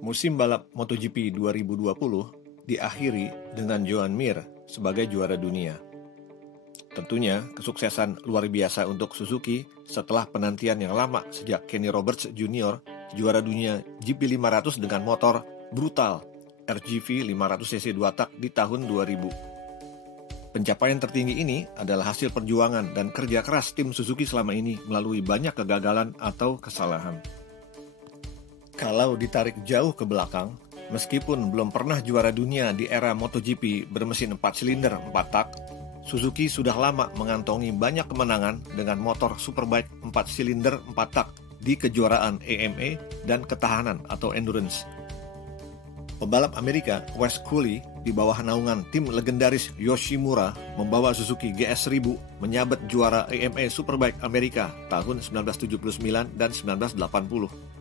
Musim balap MotoGP 2020 diakhiri dengan Joan Mir sebagai juara dunia. Tentunya kesuksesan luar biasa untuk Suzuki setelah penantian yang lama sejak Kenny Roberts Jr. juara dunia GP500 dengan motor brutal RGV 500cc 2 tak di tahun 2000. Pencapaian tertinggi ini adalah hasil perjuangan dan kerja keras tim Suzuki selama ini melalui banyak kegagalan atau kesalahan. Kalau ditarik jauh ke belakang, meskipun belum pernah juara dunia di era MotoGP bermesin 4 silinder 4 tak, Suzuki sudah lama mengantongi banyak kemenangan dengan motor Superbike 4 silinder 4 tak di kejuaraan AMA dan ketahanan atau endurance. Pembalap Amerika Wes Cooley di bawah naungan tim legendaris Yoshimura membawa Suzuki GS1000 menyabet juara AMA Superbike Amerika tahun 1979 dan 1980.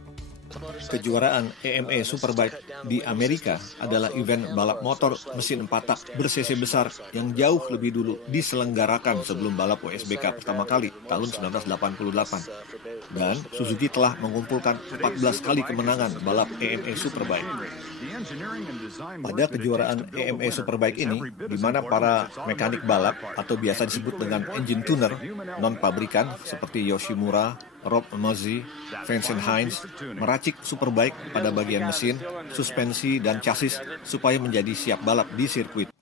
Kejuaraan AMA Superbike di Amerika adalah event balap motor mesin 4 tak ber-cc besar yang jauh lebih dulu diselenggarakan sebelum balap WSBK pertama kali tahun 1988. Dan Suzuki telah mengumpulkan 14 kali kemenangan balap AMA Superbike. Pada kejuaraan AMA Superbike ini, di mana para mekanik balap atau biasa disebut dengan engine tuner non-pabrikan seperti Yoshimura, Rob Mozzi, Vincent Hines meracik Superbike pada bagian mesin, suspensi, dan chassis supaya menjadi siap balap di sirkuit.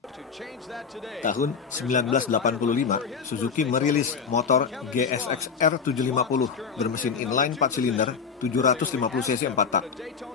Tahun 1985, Suzuki merilis motor GSX-R 750 bermesin inline 4 silinder 750cc 4 tak.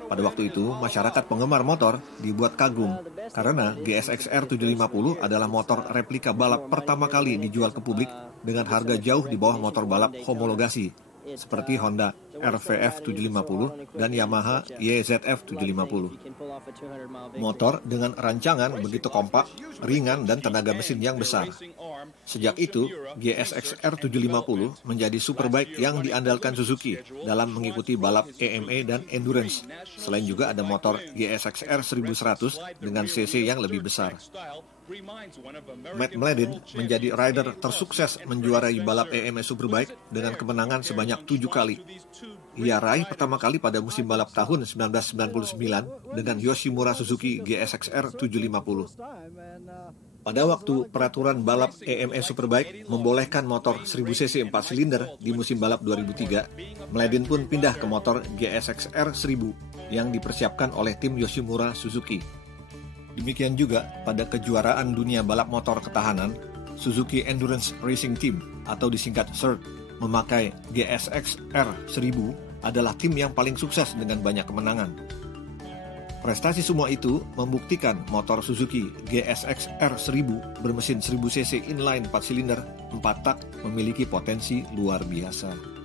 Pada waktu itu, masyarakat penggemar motor dibuat kagum karena GSX-R 750 adalah motor replika balap pertama kali dijual ke publik dengan harga jauh di bawah motor balap homologasi seperti Honda RVF 750 dan Yamaha YZF 750. Motor dengan rancangan begitu kompak, ringan, dan tenaga mesin yang besar. Sejak itu, GSX-R 750 menjadi superbike yang diandalkan Suzuki dalam mengikuti balap AMA dan endurance. Selain juga ada motor GSX-R 1100 dengan cc yang lebih besar. Matt Mladin menjadi rider tersukses menjuarai balap AMA Superbike dengan kemenangan sebanyak 7 kali. Ia raih pertama kali pada musim balap tahun 1999 dengan Yoshimura Suzuki GSX-R 750. Pada waktu peraturan balap AMA Superbike membolehkan motor 1000cc 4 silinder di musim balap 2003, Mladin pun pindah ke motor GSX-R 1000 yang dipersiapkan oleh tim Yoshimura Suzuki. Demikian juga pada kejuaraan dunia balap motor ketahanan, Suzuki Endurance Racing Team atau disingkat SERT memakai GSX-R 1000 adalah tim yang paling sukses dengan banyak kemenangan. Prestasi semua itu membuktikan motor Suzuki GSX-R 1000 bermesin 1000cc inline 4 silinder 4 tak memiliki potensi luar biasa.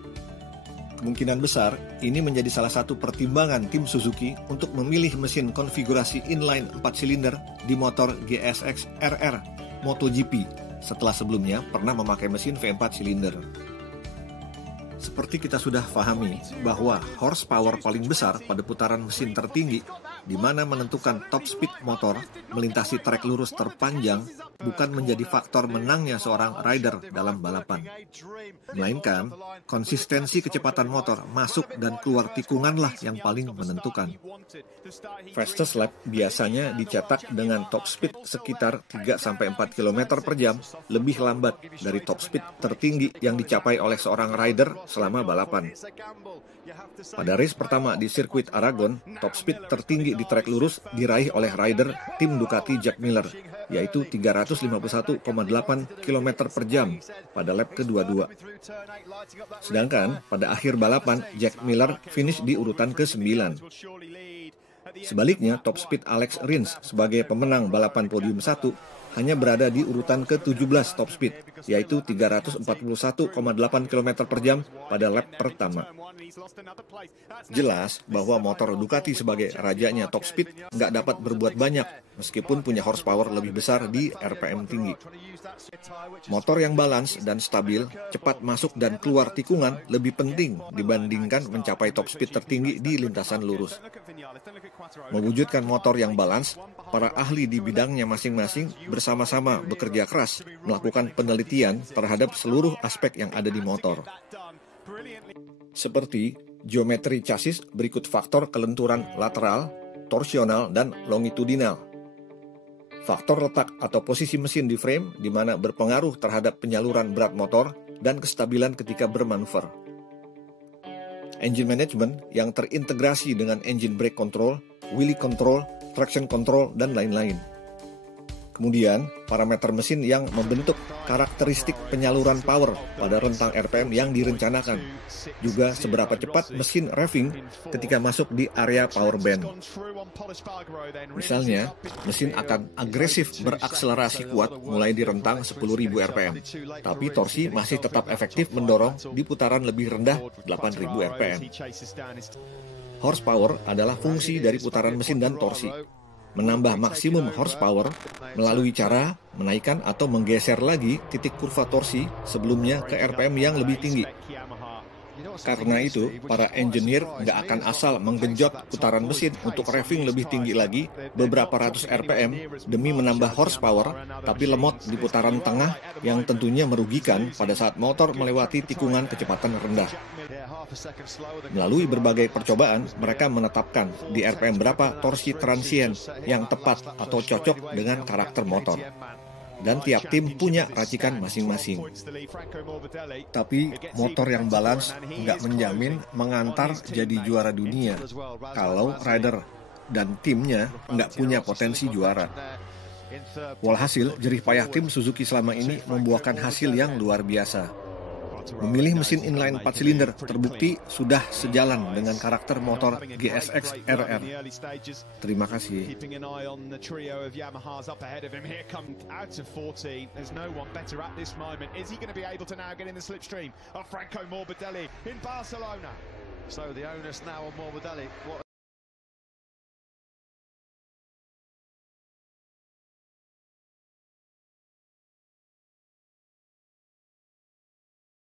Kemungkinan besar, ini menjadi salah satu pertimbangan tim Suzuki untuk memilih mesin konfigurasi inline 4 silinder di motor GSX RR MotoGP setelah sebelumnya pernah memakai mesin V4 silinder. Seperti kita sudah pahami bahwa horsepower paling besar pada putaran mesin tertinggi, di mana menentukan top speed motor melintasi trek lurus terpanjang bukan menjadi faktor menangnya seorang rider dalam balapan. Melainkan, konsistensi kecepatan motor masuk dan keluar tikunganlah yang paling menentukan. Fastest lap biasanya dicetak dengan top speed sekitar 3-4 km per jam, lebih lambat dari top speed tertinggi yang dicapai oleh seorang rider selama balapan. Pada race pertama di sirkuit Aragon, top speed tertinggi di trek lurus diraih oleh rider tim Ducati Jack Miller, yaitu 351,8 km per jam pada lap kedua-dua. Sedangkan pada akhir balapan, Jack Miller finish di urutan ke-9. Sebaliknya, top speed Alex Rins sebagai pemenang balapan podium 1 hanya berada di urutan ke-17 top speed, yaitu 341,8 km per jam pada lap pertama. Jelas bahwa motor Ducati sebagai rajanya top speed nggak dapat berbuat banyak meskipun punya horsepower lebih besar di RPM tinggi. Motor yang balance dan stabil, cepat masuk dan keluar tikungan lebih penting dibandingkan mencapai top speed tertinggi di lintasan lurus. Mewujudkan motor yang balance, para ahli di bidangnya masing-masing bersama-sama bekerja keras melakukan penelitian terhadap seluruh aspek yang ada di motor. Seperti Geometri chassis berikut faktor kelenturan lateral, torsional, dan longitudinal. Faktor letak atau posisi mesin di frame di mana berpengaruh terhadap penyaluran berat motor dan kestabilan ketika bermanuver. Engine management yang terintegrasi dengan engine brake control, wheelie control, traction control, dan lain-lain. Kemudian, parameter mesin yang membentuk karakteristik penyaluran power pada rentang RPM yang direncanakan. Juga seberapa cepat mesin revving ketika masuk di area power band. Misalnya, mesin akan agresif berakselerasi kuat mulai di rentang 10.000 RPM, tapi torsi masih tetap efektif mendorong di putaran lebih rendah 8.000 RPM. Horsepower adalah fungsi dari putaran mesin dan torsi. Menambah maksimum horsepower melalui cara menaikkan atau menggeser lagi titik kurva torsi sebelumnya ke RPM yang lebih tinggi. Karena itu, para engineer nggak akan asal menggenjot putaran mesin untuk revving lebih tinggi lagi beberapa ratus RPM demi menambah horsepower, tapi lemot di putaran tengah yang tentunya merugikan pada saat motor melewati tikungan kecepatan rendah. Melalui berbagai percobaan, mereka menetapkan di RPM berapa torsi transient yang tepat atau cocok dengan karakter motor. Dan tiap tim punya racikan masing-masing. Tapi motor yang balance nggak menjamin mengantar jadi juara dunia kalau rider dan timnya nggak punya potensi juara. Walhasil, jerih payah tim Suzuki selama ini membuahkan hasil yang luar biasa. Memilih mesin inline 4 silinder terbukti sudah sejalan dengan karakter motor GSX RR. Terima kasih. So the onus now on Morbidelli.